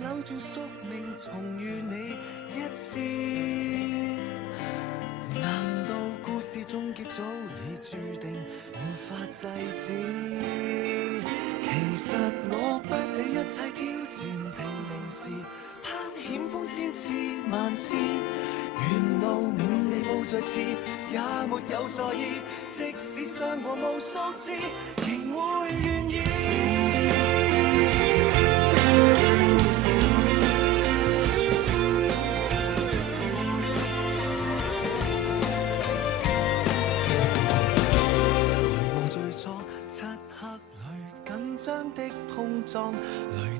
扭轉宿命，重遇你一次。難道故事終結早已注定，無法制止？其實我不理一切挑戰，拼命時攀險峰千次萬次，沿路滿地布著刺，也沒有在意。即使傷過無數次，仍會願意。張的碰撞，雷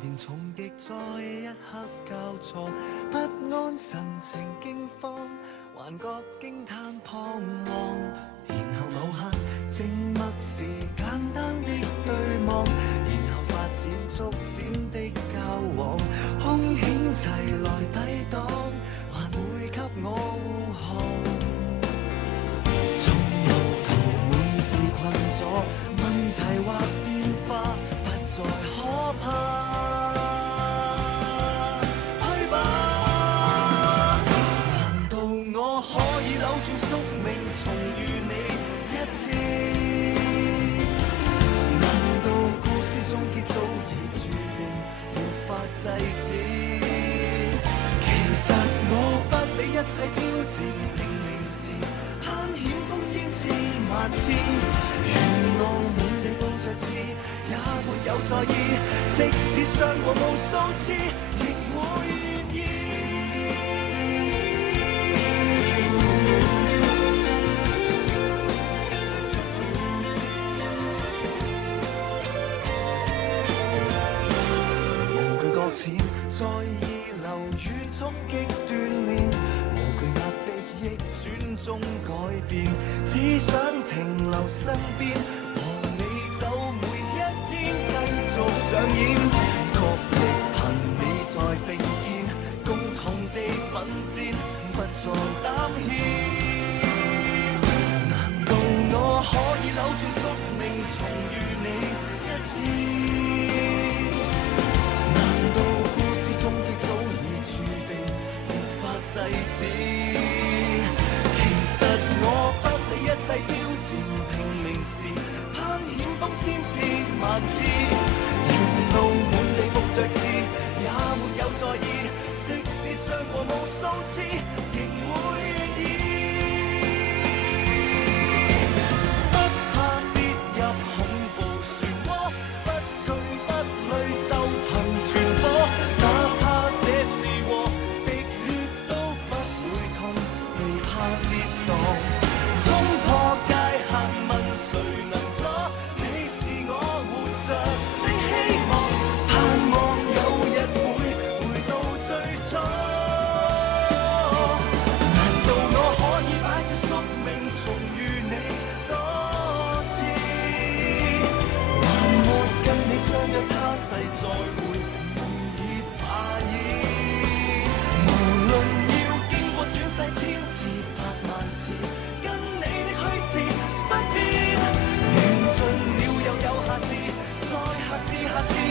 電重擊在一刻交錯，不安神情驚慌，幻覺驚嘆彷徨。然後某刻靜默時簡單的對望，然後發展逐漸的交往，兇險齊來抵擋，還會給我護航。縱路途滿是困阻，問題或變化再可怕，去吧！難道我可以扭轉宿命，重遇你一次？難道故事終結早已注定，無法制止？其實我不理一切挑戰，拼命時攀險峰千次萬次，沿路滿地布著刺，也沒有在意，即使傷過無數次，亦會願意。無懼擱淺，在意流雨衝擊鍛鍊，無懼壓迫逆轉中改變，只想停留身邊，和你走每一天繼續上演，角力憑你在並肩，共同地奮戰，不再膽怯。難道我可以扭轉宿命，重遇你一次？難道故事終結早已注定，無法制止？其實我不理一切挑戰，拼命時攀險峰千次萬次，沿路滿地布著刺，也沒有在意，即使傷過無數次，仍會願意。不怕跌入恐怖漩渦，不懼不累就憑團火，哪怕這是禍，滴血都不會痛，未怕跌宕，衝破界限問誰能阻？你是我活着的希望，盼望有日會回到最初。難道我可以擺脫宿命，重遇你多次？還沒跟你相約他世再會，夢已化煙。無論要經過轉世千次百萬次，跟你的虛事不變，緣盡了又有下次，再下次，下次。